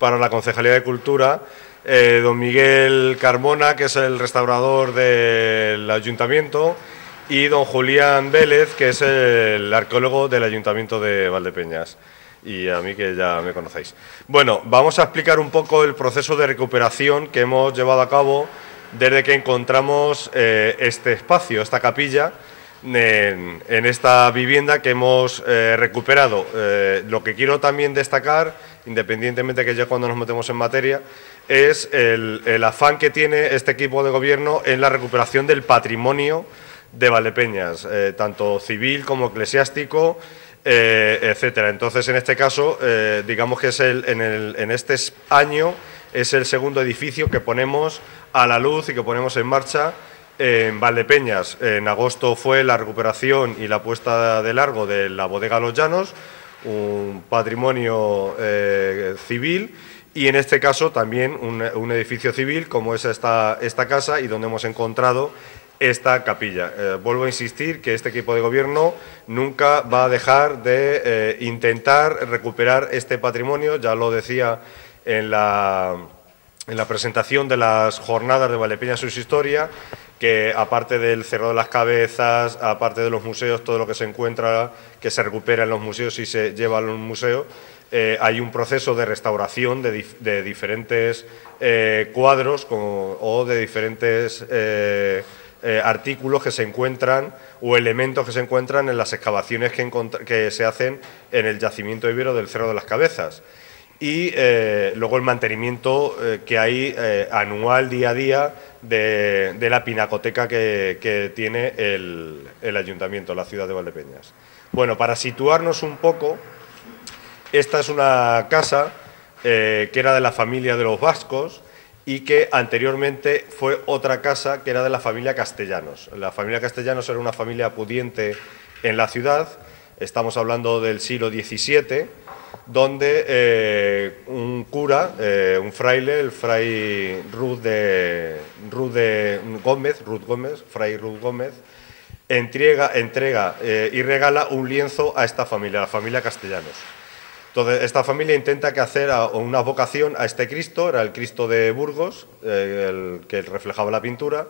para la Concejalía de Cultura, don Miguel Carmona, que es el restaurador del Ayuntamiento, y don Julián Vélez, que es el arqueólogo del Ayuntamiento de Valdepeñas. Y a mí, que ya me conocéis. Bueno, vamos a explicar un poco el proceso de recuperación que hemos llevado a cabo desde que encontramos este espacio, esta capilla, en esta vivienda que hemos recuperado. Lo que quiero también destacar, independientemente que ya cuando nos metemos en materia, es el afán que tiene este equipo de gobierno en la recuperación del patrimonio de Valdepeñas, tanto civil como eclesiástico, etcétera. Entonces, en este caso, digamos que es en este año es el segundo edificio que ponemos a la luz y que ponemos en marcha en Valdepeñas. En agosto fue la recuperación y la puesta de largo de la bodega Los Llanos, un patrimonio civil, y en este caso también un edificio civil como es esta casa, y donde hemos encontrado esta capilla. Vuelvo a insistir que este equipo de gobierno nunca va a dejar de intentar recuperar este patrimonio. Ya lo decía en la presentación de las jornadas de Valdepeñas y su historia, que aparte del Cerro de las Cabezas, aparte de los museos, todo lo que se encuentra, que se recupera en los museos y se lleva a los museos, hay un proceso de restauración de diferentes cuadros o de diferentes artículos que se encuentran o elementos que se encuentran en las excavaciones que se hacen en el yacimiento ibero del Cerro de las Cabezas. Y luego el mantenimiento que hay anual, día a día, de la pinacoteca que tiene el Ayuntamiento, la ciudad de Valdepeñas. Bueno, para situarnos un poco, esta es una casa que era de la familia de los Vascos y que anteriormente fue otra casa que era de la familia Castellanos. La familia Castellanos era una familia pudiente en la ciudad, estamos hablando del siglo XVII, donde un cura, un fraile, el fray Ruth Gómez, entrega y regala un lienzo a esta familia, la familia Castellanos. Entonces, esta familia intenta que hacer una vocación a este Cristo, era el Cristo de Burgos, el que reflejaba la pintura,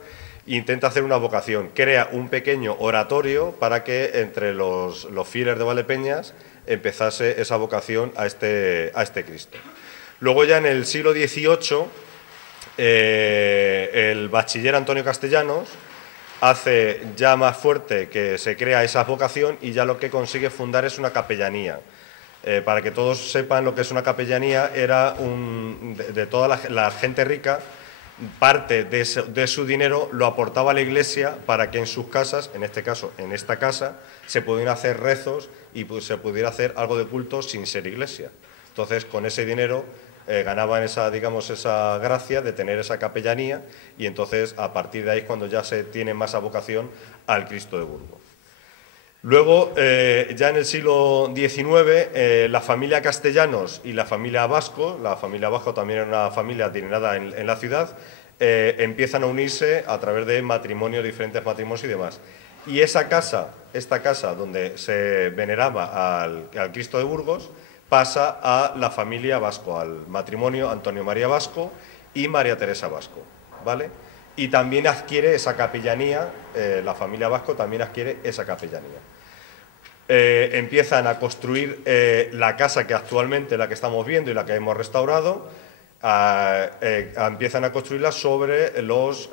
e intenta hacer una vocación, crea un pequeño oratorio para que entre los fieles de Valdepeñas empezase esa vocación a este Cristo. Luego ya en el siglo XVIII, el bachiller Antonio Castellanos hace ya más fuerte que se crea esa vocación y ya lo que consigue fundar es una capellanía. Para que todos sepan lo que es una capellanía, era de toda la gente rica, parte de su dinero lo aportaba a la iglesia para que en sus casas, en este caso en esta casa, se pudieran hacer rezos y se pudiera hacer algo de culto sin ser iglesia. Entonces, con ese dinero ganaban esa gracia de tener esa capellanía, y entonces a partir de ahí es cuando ya se tiene más vocación al Cristo de Burgos. Luego, ya en el siglo XIX, la familia Castellanos y la familia Vasco también era una familia adinerada en la ciudad, empiezan a unirse a través de matrimonios, diferentes matrimonios y demás. Y esta casa donde se veneraba al Cristo de Burgos, pasa a la familia Vasco, al matrimonio Antonio María Vasco y María Teresa Vasco, ¿vale? Y también adquiere esa capellanía, la familia Vasco también adquiere esa capellanía. Empiezan a construir la casa que actualmente la que estamos viendo y la que hemos restaurado, empiezan a construirla sobre los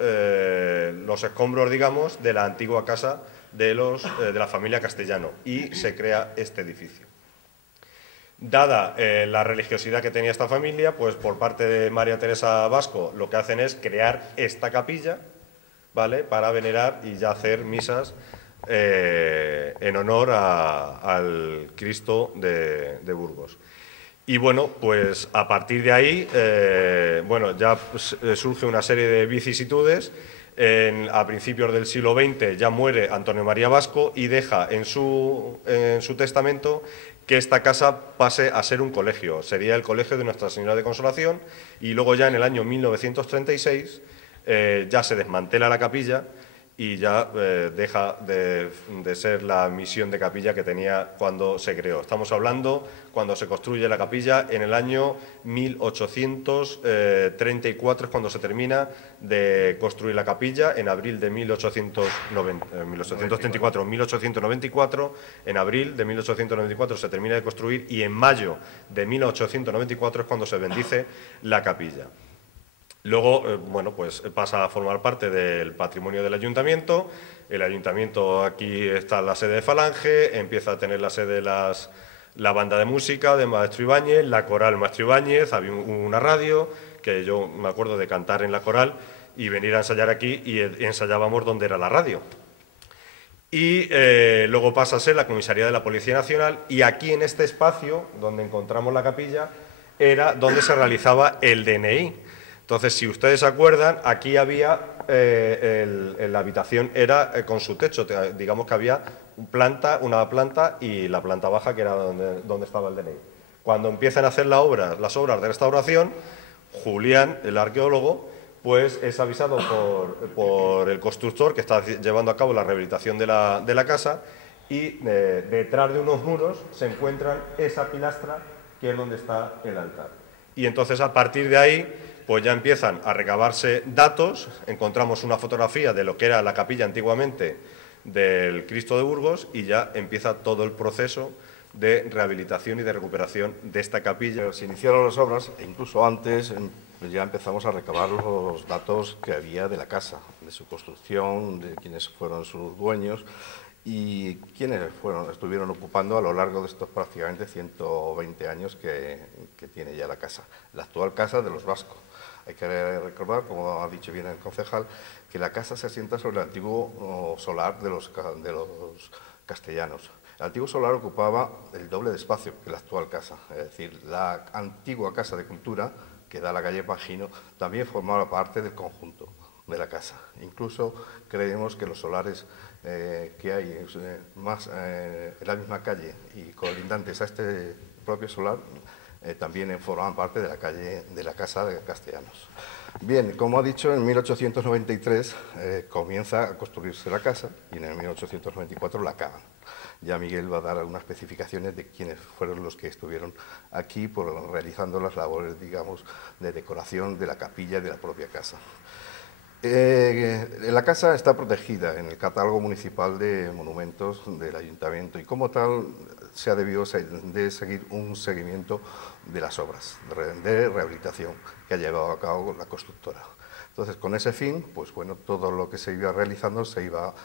escombros, digamos, de la antigua casa de la familia Castellano, y se crea este edificio. Dada la religiosidad que tenía esta familia, pues por parte de María Teresa Vasco lo que hacen es crear esta capilla, ¿vale?, para venerar y ya hacer misas en honor al Cristo de Burgos. Y bueno, pues a partir de ahí, ya surge una serie de vicisitudes. A principios del siglo XX ya muere Antonio María Vasco y deja en su testamento que esta casa pase a ser un colegio. Sería el colegio de Nuestra Señora de Consolación, y luego ya en el año 1936 ya se desmantela la capilla y ya deja de ser la misión de capilla que tenía cuando se creó. Estamos hablando cuando se construye la capilla en el año 1834, es cuando se termina de construir la capilla, en abril de 1894, en abril de 1894 se termina de construir y en mayo de 1894 es cuando se bendice la capilla. Luego, bueno, pues pasa a formar parte del patrimonio del ayuntamiento. El ayuntamiento, aquí está la sede de Falange, empieza a tener la sede la banda de música de Maestro Ibáñez, la coral Maestro Ibáñez, había una radio, que yo me acuerdo de cantar en la coral y venir a ensayar aquí y ensayábamos donde era la radio. Y luego pasa a ser la comisaría de la Policía Nacional y aquí en este espacio, donde encontramos la capilla, era donde se realizaba el DNI. Entonces, si ustedes se acuerdan, aquí había, la habitación era con su techo, digamos que había una planta y la planta baja, que era donde estaba el DNI. Cuando empiezan a hacer las obras de restauración, Julián, el arqueólogo, pues es avisado por el constructor que está llevando a cabo la rehabilitación de la casa y detrás de unos muros se encuentran esa pilastra que es donde está el altar. Y entonces, a partir de ahí, pues ya empiezan a recabarse datos, encontramos una fotografía de lo que era la capilla antiguamente del Cristo de Burgos y ya empieza todo el proceso de rehabilitación y de recuperación de esta capilla. Se iniciaron las obras e incluso antes ya empezamos a recabar los datos que había de la casa, de su construcción, de quiénes fueron sus dueños y quiénes estuvieron ocupando a lo largo de estos prácticamente 120 años que tiene ya la casa, la actual casa de los Vascos. Hay que recordar, como ha dicho bien el concejal, que la casa se asienta sobre el antiguo solar de los castellanos. El antiguo solar ocupaba el doble de espacio que la actual casa, es decir, la antigua Casa de Cultura, que da a la calle Pagino, también formaba parte del conjunto de la casa. Incluso creemos que los solares que hay en la misma calle y colindantes a este propio solar también formaban parte de la calle de la Casa de Castellanos. Bien, como ha dicho, en 1893 comienza a construirse la casa y en el 1894 la acaban. Ya Miguel va a dar algunas especificaciones de quiénes fueron los que estuvieron aquí realizando las labores, digamos, de decoración de la capilla y de la propia casa. La casa está protegida en el catálogo municipal de monumentos del ayuntamiento y como tal se ha debido de seguir un seguimiento de las obras de rehabilitación que ha llevado a cabo la constructora. Entonces, con ese fin, pues bueno, todo lo que se iba realizando se iba,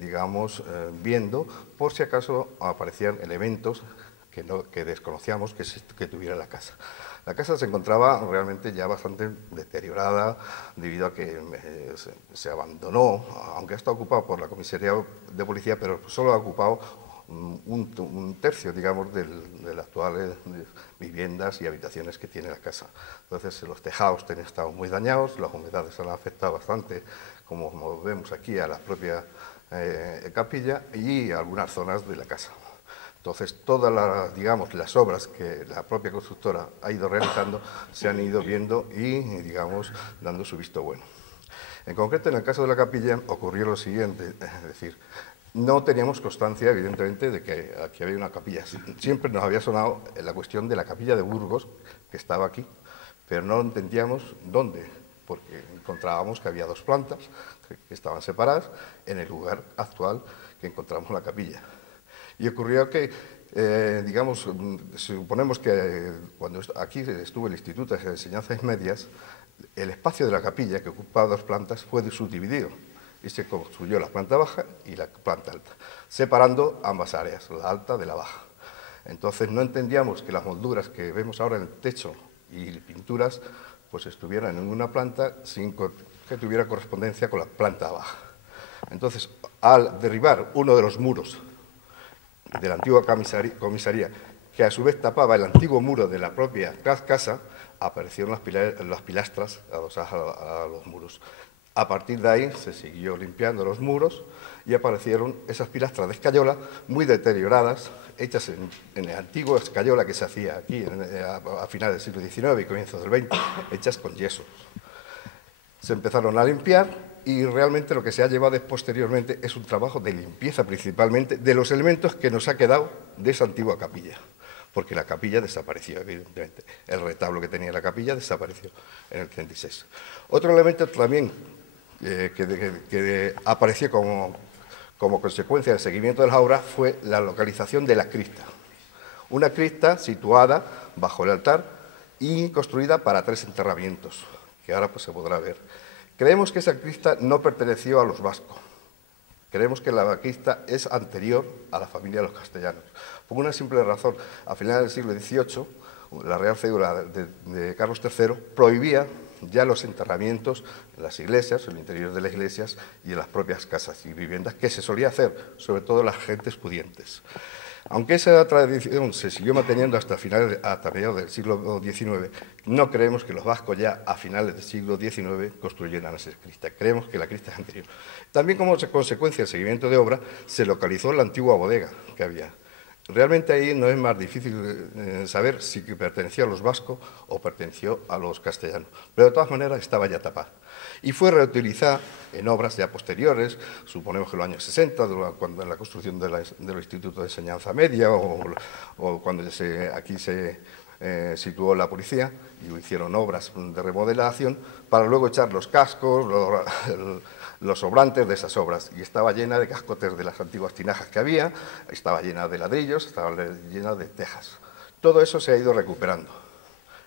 digamos, viendo por si acaso aparecían elementos que desconocíamos que tuviera la casa. La casa se encontraba realmente ya bastante deteriorada debido a que se abandonó, aunque está ocupado por la comisaría de policía, pero solo ha ocupado un tercio, digamos, de las actuales viviendas y habitaciones que tiene la casa. Entonces, los tejados han estado muy dañados, las humedades han afectado bastante, como vemos aquí, a la propia capilla y a algunas zonas de la casa. Entonces, todas las obras que la propia constructora ha ido realizando se han ido viendo y, digamos, dando su visto bueno. En concreto, en el caso de la capilla, ocurrió lo siguiente, es decir, no teníamos constancia, evidentemente, de que aquí había una capilla. Siempre nos había sonado la cuestión de la capilla de Burgos, que estaba aquí, pero no entendíamos dónde, porque encontrábamos que había dos plantas que estaban separadas en el lugar actual que encontramos la capilla. Y ocurrió que, digamos, suponemos que cuando aquí estuvo el Instituto de Enseñanzas Medias, el espacio de la capilla, que ocupaba dos plantas, fue subdividido y se construyó la planta baja y la planta alta, separando ambas áreas, la alta de la baja. Entonces no entendíamos que las molduras que vemos ahora en el techo y pinturas pues estuvieran en una planta sin que tuviera correspondencia con la planta baja. Entonces, al derribar uno de los muros de la antigua comisaría, que a su vez tapaba el antiguo muro de la propia casa, aparecieron las pilastras adosadas a los muros. A partir de ahí se siguió limpiando los muros y aparecieron esas pilastras de escayola muy deterioradas, hechas en el antiguo escayola que se hacía aquí a finales del siglo XIX y comienzos del XX, hechas con yeso. Se empezaron a limpiar y realmente lo que se ha llevado posteriormente es un trabajo de limpieza principalmente de los elementos que nos ha quedado de esa antigua capilla, porque la capilla desapareció, evidentemente. El retablo que tenía la capilla desapareció en el 36. Otro elemento también que apareció como consecuencia del seguimiento de las obras fue la localización de la cripta. Una cripta situada bajo el altar y construida para 3 enterramientos, que ahora pues se podrá ver. Creemos que esa cripta no perteneció a los vascos. Creemos que la cripta es anterior a la familia de los castellanos. Por una simple razón, a finales del siglo XVIII, la Real Cédula de Carlos III prohibía ya los enterramientos en las iglesias, en el interior de las iglesias y en las propias casas y viviendas, que se solía hacer, sobre todo las gentes pudientes. Aunque esa tradición se siguió manteniendo hasta mediados del siglo XIX, no creemos que los vascos ya a finales del siglo XIX construyeran esa cripta. Creemos que la cripta es anterior. También como consecuencia del seguimiento de obra, se localizó la antigua bodega que había. Realmente ahí no es más difícil saber si perteneció a los vascos o perteneció a los castellanos, pero de todas maneras estaba ya tapada. Y fue reutilizada en obras ya posteriores, suponemos que en los años 60, cuando en la construcción de los institutos de enseñanza media o cuando aquí se situó la policía y hicieron obras de remodelación para luego echar los cascos, los sobrantes de esas obras, y estaba llena de cascotes de las antiguas tinajas que había, estaba llena de ladrillos, estaba llena de tejas. Todo eso se ha ido recuperando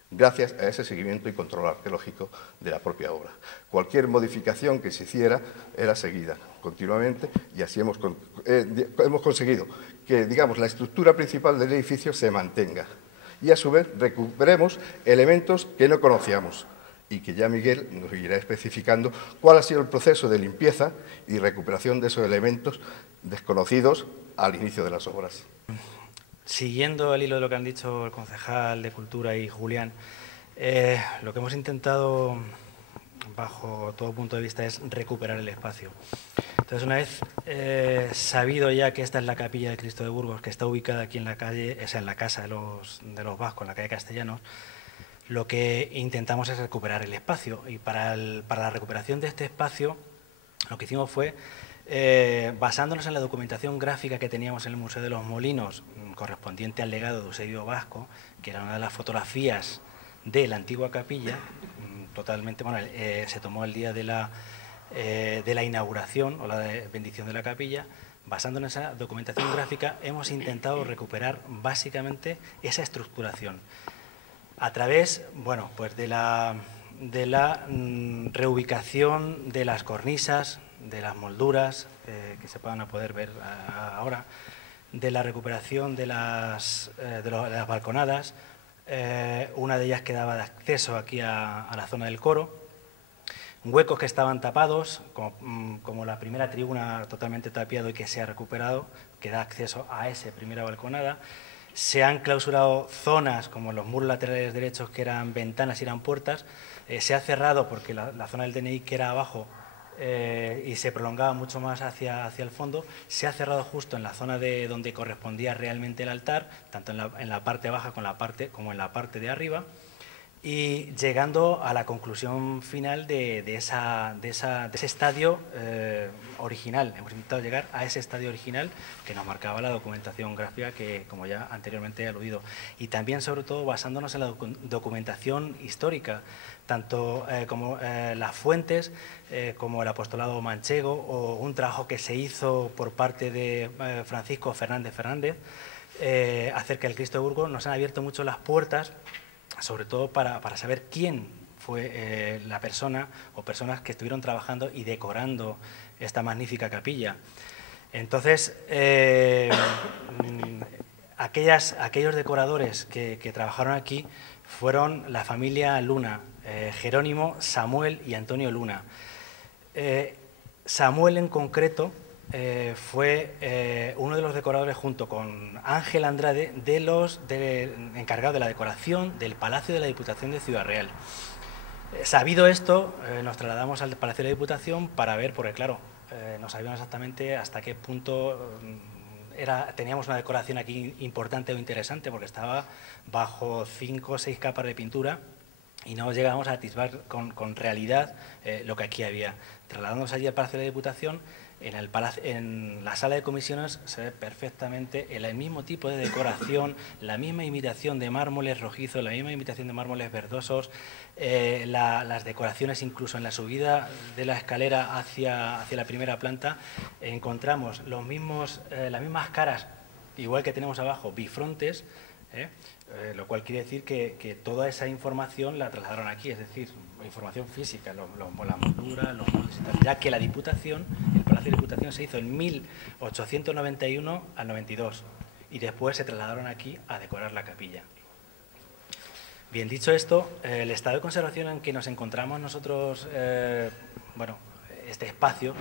gracias a ese seguimiento y control arqueológico de la propia obra. Cualquier modificación que se hiciera era seguida continuamente y así hemos conseguido que, digamos, la estructura principal del edificio se mantenga y a su vez recuperemos elementos que no conocíamos, y que ya Miguel nos irá especificando cuál ha sido el proceso de limpieza y recuperación de esos elementos desconocidos al inicio de las obras. Siguiendo el hilo de lo que han dicho el concejal de Cultura y Julián, lo que hemos intentado, bajo todo punto de vista, es recuperar el espacio. Entonces, una vez sabido ya que esta es la capilla de Cristo de Burgos, que está ubicada aquí en la calle, en la casa de los vascos, en la calle Castellanos, lo que intentamos es recuperar el espacio, y para la recuperación de este espacio lo que hicimos fue, basándonos en la documentación gráfica que teníamos en el Museo de los Molinos, correspondiente al legado de Eusebio Vasco, que era una de las fotografías de la antigua capilla, totalmente, bueno, se tomó el día de la inauguración o la bendición de la capilla. Basándonos en esa documentación gráfica, hemos intentado recuperar básicamente esa estructuración a través, bueno, pues de la reubicación de las cornisas, de las molduras, que se van a poder ver ahora, de la recuperación de las balconadas, una de ellas que daba de acceso aquí a la zona del coro, huecos que estaban tapados, como la primera tribuna totalmente tapiado y que se ha recuperado, que da acceso a esa primera balconada. Se han clausurado zonas como los muros laterales derechos, que eran ventanas y eran puertas. Se ha cerrado porque la zona del DNI, que era abajo y se prolongaba mucho más hacia el fondo, se ha cerrado justo en la zona de donde correspondía realmente el altar, tanto en la parte baja como en la parte de arriba, y llegando a la conclusión final de ese estadio original. Hemos intentado llegar a ese estadio original que nos marcaba la documentación gráfica, que, como ya anteriormente he aludido, y también, sobre todo, basándonos en la documentación histórica, tanto como las fuentes, como el apostolado manchego, o un trabajo que se hizo por parte de Francisco Fernández acerca del Cristo de Burgos. Nos han abierto mucho las puertas, sobre todo para saber quién fue la persona o personas que estuvieron trabajando y decorando esta magnífica capilla. Entonces, aquellos decoradores que trabajaron aquí fueron la familia Luna, Jerónimo, Samuel y Antonio Luna. Samuel, en concreto, fue uno de los decoradores, junto con Ángel Andrade, encargado de la decoración del Palacio de la Diputación de Ciudad Real. Sabido esto, nos trasladamos al Palacio de la Diputación para ver, porque claro, no sabíamos exactamente hasta qué punto teníamos una decoración aquí importante o interesante, porque estaba bajo 5 o 6 capas de pintura y no llegamos a atisbar con realidad lo que aquí había. Trasladándonos allí al Palacio de la Diputación, en la sala de comisiones se ve perfectamente el mismo tipo de decoración, la misma imitación de mármoles rojizos, la misma imitación de mármoles verdosos, las decoraciones incluso en la subida de la escalera hacia la primera planta, encontramos las mismas caras, igual que tenemos abajo, bifrontes, lo cual quiere decir que toda esa información la trasladaron aquí, es decir, información física, la moldura, los moldes y tal, ya que la Diputación, el Palacio de Diputación se hizo en 1891 al 92 y después se trasladaron aquí a decorar la capilla. Bien, dicho esto, el estado de conservación en que nos encontramos nosotros, este espacio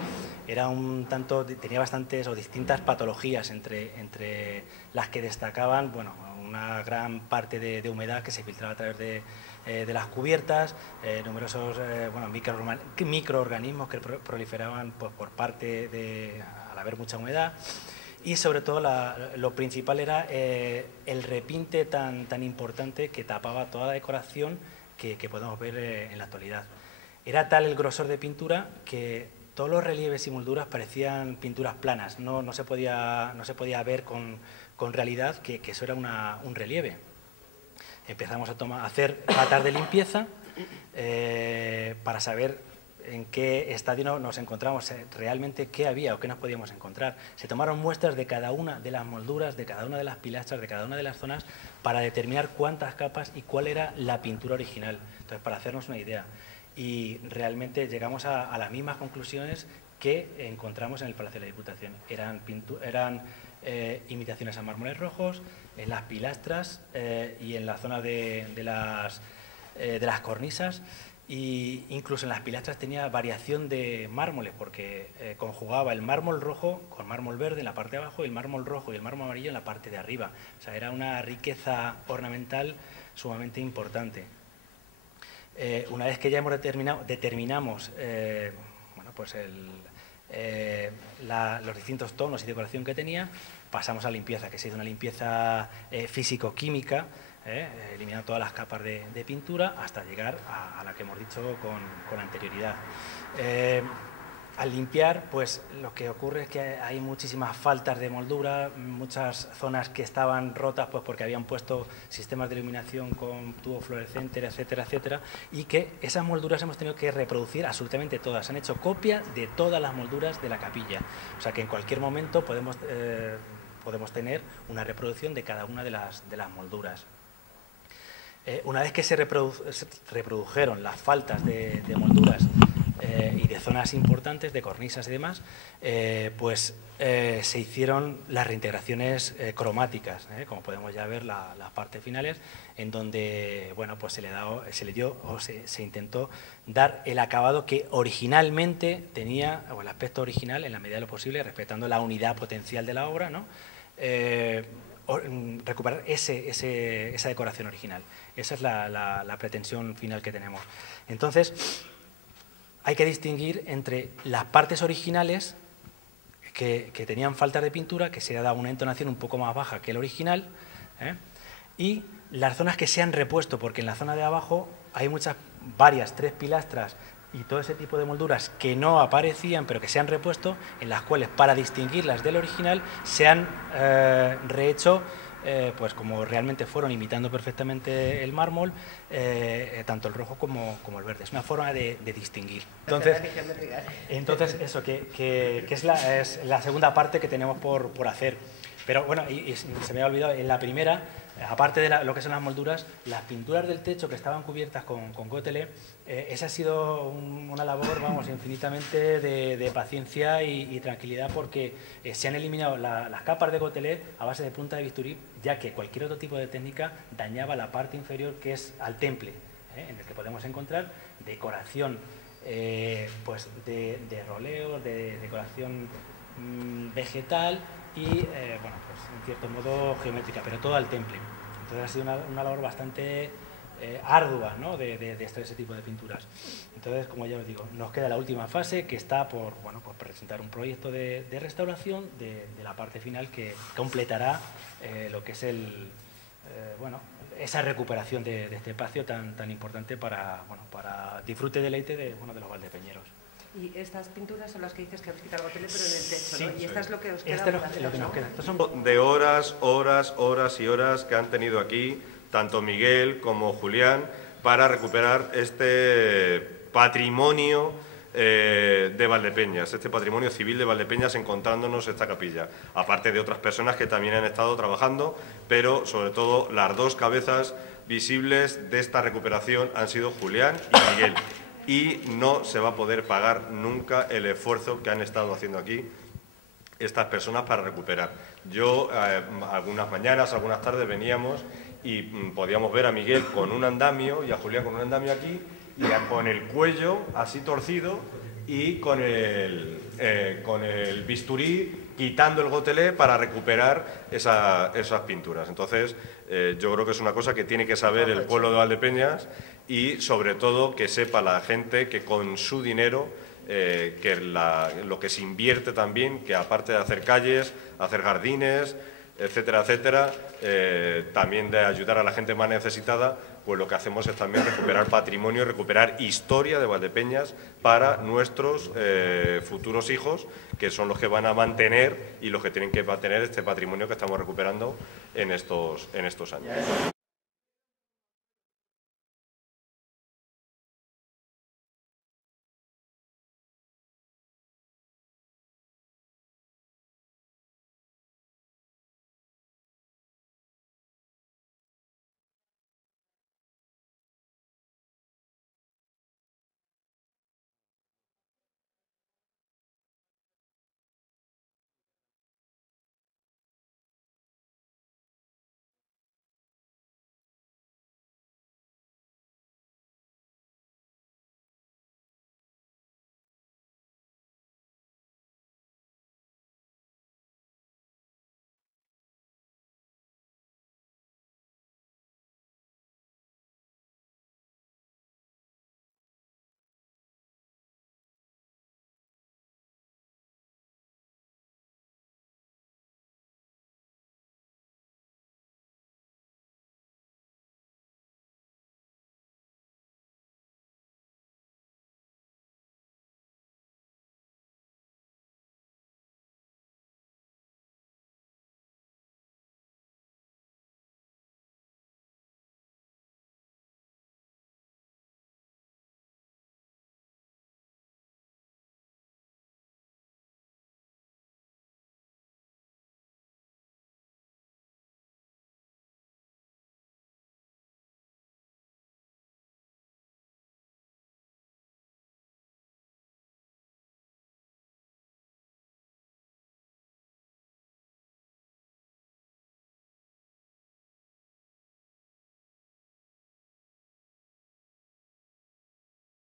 era un tanto, tenía bastantes o distintas patologías entre las que destacaban, una gran parte de humedad que se filtraba a través de las cubiertas, numerosos microorganismos que proliferaban por parte al haber mucha humedad, y sobre todo lo principal era el repinte tan importante que tapaba toda la decoración que podemos ver en la actualidad. Era tal el grosor de pintura que todos los relieves y molduras parecían pinturas planas, no se podía ver con realidad que eso era un relieve. Empezamos a hacer tratar de limpieza para saber en qué estadio nos encontramos, realmente qué había o qué nos podíamos encontrar. Se tomaron muestras de cada una de las molduras, de cada una de las pilastras, de cada una de las zonas, para determinar cuántas capas y cuál era la pintura original. Entonces, para hacernos una idea. Y realmente llegamos a las mismas conclusiones que encontramos en el Palacio de la Diputación. Eran imitaciones a mármoles rojos, en las pilastras y en la zona de las cornisas, e incluso en las pilastras tenía variación de mármoles porque conjugaba el mármol rojo con mármol verde en la parte de abajo y el mármol rojo y el mármol amarillo en la parte de arriba. O sea, era una riqueza ornamental sumamente importante. Una vez que ya determinamos los distintos tonos y decoración que tenía, pasamos a la limpieza, que se hizo una limpieza físico-química, eliminando todas las capas de pintura hasta llegar a la que hemos dicho con anterioridad. Al limpiar, pues lo que ocurre es que hay muchísimas faltas de moldura, muchas zonas que estaban rotas pues porque habían puesto sistemas de iluminación con tubo fluorescente, etcétera, etcétera, y que esas molduras hemos tenido que reproducir absolutamente todas. Se han hecho copia de todas las molduras de la capilla, o sea que en cualquier momento podemos tener una reproducción de cada una de las molduras. Una vez que se reprodujeron las faltas de molduras y de zonas importantes, de cornisas y demás, se hicieron las reintegraciones cromáticas, como podemos ya ver las partes finales, en donde se intentó dar el acabado que originalmente tenía, o el aspecto original en la medida de lo posible, respetando la unidad potencial de la obra, ¿no? Recuperar esa decoración original. Esa es la pretensión final que tenemos. Entonces, hay que distinguir entre las partes originales que tenían faltas de pintura, que se ha dado una entonación un poco más baja que el original, y las zonas que se han repuesto, porque en la zona de abajo hay tres pilastras y todo ese tipo de molduras que no aparecían, pero que se han repuesto, en las cuales, para distinguirlas del original, se han rehecho, pues como realmente fueron, imitando perfectamente el mármol, tanto el rojo como el verde. Es una forma de distinguir. Entonces eso, que es la segunda parte que tenemos por hacer. Pero bueno, y se me ha olvidado, en la primera, aparte de lo que son las molduras, las pinturas del techo que estaban cubiertas con gotelé, esa ha sido una labor, infinitamente de paciencia y tranquilidad, porque se han eliminado las capas de gotelé a base de punta de bisturí, ya que cualquier otro tipo de técnica dañaba la parte inferior, que es al temple, en el que podemos encontrar decoración pues de roleos, de decoración vegetal y, pues en cierto modo geométrica, pero todo al temple. Entonces ha sido una labor bastante ardua, ¿no? de ese tipo de pinturas. Entonces, como ya os digo, nos queda la última fase, que está por presentar un proyecto de restauración de la parte final que completará lo que es esa recuperación de este espacio tan importante para disfrute y deleite de los valdepeñeros. Y estas pinturas son las que dices que habéis quitado el hotel, pero en el techo, ¿no? Sí, y esta es lo que os queda. Este es lo que nos queda. Estos son De horas y horas que han tenido aquí, tanto Miguel como Julián, para recuperar este patrimonio de Valdepeñas, este patrimonio civil de Valdepeñas, encontrándonos esta capilla. Aparte de otras personas que también han estado trabajando, pero sobre todo las dos cabezas visibles de esta recuperación han sido Julián y Miguel. Y no se va a poder pagar nunca el esfuerzo que han estado haciendo aquí estas personas para recuperar. Yo, algunas mañanas, algunas tardes veníamos y podíamos ver a Miguel con un andamio y a Julián con un andamio aquí y con el cuello así torcido y con el bisturí quitando el gotelé para recuperar esas pinturas. Entonces, yo creo que es una cosa que tiene que saber el pueblo de Valdepeñas y, sobre todo, que sepa la gente que con su dinero, lo que se invierte también, que aparte de hacer calles, hacer jardines, etcétera, etcétera, también de ayudar a la gente más necesitada, pues lo que hacemos es también recuperar patrimonio y recuperar historia de Valdepeñas para nuestros futuros hijos, que son los que van a mantener y los que tienen que mantener este patrimonio que estamos recuperando en estos años.